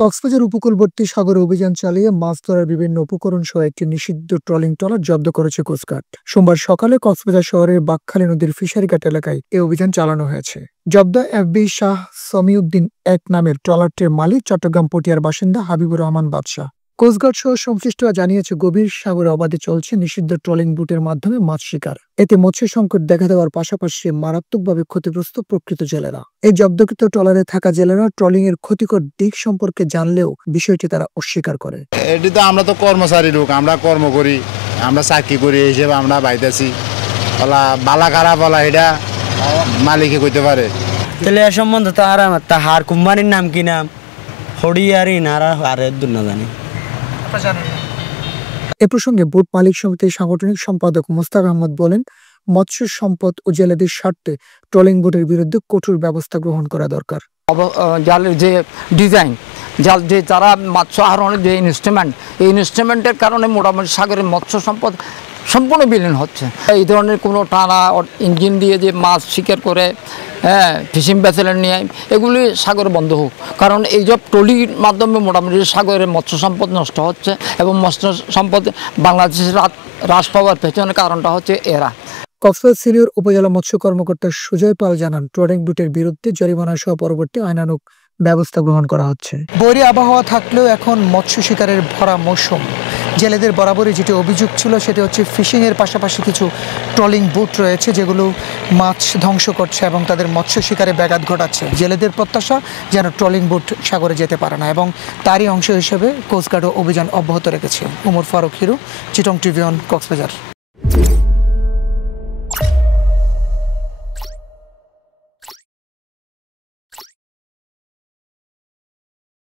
কক্সবাজার উপকূলবর্তী সাগরে অভিযান চালিয়ে মাছ ধরার বিভিন্ন উপকরণ সহ একটি নিষিদ্ধ ট্রলিং ট্রলার জব্দ করেছে কোস্টগার্ড। সোমবার সকালে কক্সবাজার শহরের বাকখালী নদীর ফিশারিঘাট এলাকায় এই অভিযান চালানো হয়েছে। জব্দ এফবি শাহ সমিউদ্দিন এক নামের ট্রলারটির মালিক চট্টগ্রাম পটিয়ার বাসিন্দা হাবিবুর রহমান বাদশাহ। কোস্টগার্ড সহ সংশ্লিষ্টরা জানিয়েছে, গভীর সাগরে অবাধে চলছে নিষিদ্ধ ট্রলিং বুটের মাধ্যমে মাছ শিকার। এতে মৎস্য সংকট দেখা দেওয়ার পাশাপাশি মারাত্মকভাবে ক্ষতিগ্রস্ত প্রকৃত জেলেরা। এই জব্দকৃত ট্রলারে থাকা জেলেরা ট্রলিং এর ক্ষতিকর দিক সম্পর্কে জানলেও বিষয়টি তারা অস্বীকার করে। এটি তো আমরা তো কর্মচারী লোক, আমরা কর্ম করি, আমরা চাকরি করি, এই হিসেবে আমরা বাইতেছি। বালা খারাপ বলা এটা মালিকে কইতে পারে। তাহলে এ সম্বন্ধে তো আর আমার তাহার কোম্পানির নাম কি নাম হরিয়ারি না আর দূর না জানি। এ প্রসঙ্গে বোট মালিক সমিতির সাংগঠনিক সম্পাদক মোস্তাক আহমদ বলেন, মৎস্য সম্পদ ও জেলেদের স্বার্থে ট্রলিং বোটের বিরুদ্ধে কঠোর ব্যবস্থা গ্রহণ করা দরকার। জালের যে ডিজাইন, জাল যে যারা মৎস্য আহরণের যে ইনস্ট্রুমেন্ট, এই ইনস্ট্রুমেন্টের কারণে মোটামুটি সাগরের মৎস্য সম্পদ সম্পূর্ণ বিলীন হচ্ছে। এই ধরনের কোনো টানা ইঞ্জিন দিয়ে যে মাছ শিকার করে, ফিশিং ভেসেলের নিয়ে, এগুলি সাগরে বন্ধ হোক। কারণ এই সব ট্রলির মাধ্যমে মোটামুটি সাগরের মৎস্য সম্পদ নষ্ট হচ্ছে এবং মৎস্য সম্পদ বাংলাদেশের হ্রাস পাওয়ার পেছনে কারণটা হচ্ছে এরা। কক্সবাজার সিনিয়র উপজেলা মৎস্য কর্মকর্তা সুজয় পাল জানান, ট্রলিং বুটের বিরুদ্ধে জরিমানা সহ পরবর্তী আইনানুগ ব্যবস্থা গ্রহণ করা হচ্ছে। বৈরী আবহাওয়া থাকলেও এখন মৎস্য শিকারের ভরা মৌসুম। জেলেদের বরাবরই যেটি অভিযোগ ছিল সেটি হচ্ছে ফিশিং এর পাশাপাশি কিছু ট্রলিং বুট রয়েছে যেগুলো মাছ ধ্বংস করছে এবং তাদের মৎস্য শিকারে ব্যাঘাত ঘটাচ্ছে। জেলেদের প্রত্যাশা যেন ট্রলিং বুট সাগরে যেতে পারে না এবং তারই অংশ হিসেবে কোস্টগার্ডও অভিযান অব্যাহত রেখেছে। উমর ফারুক হিরু, চিটং টিভি অন, কক্সবাজার।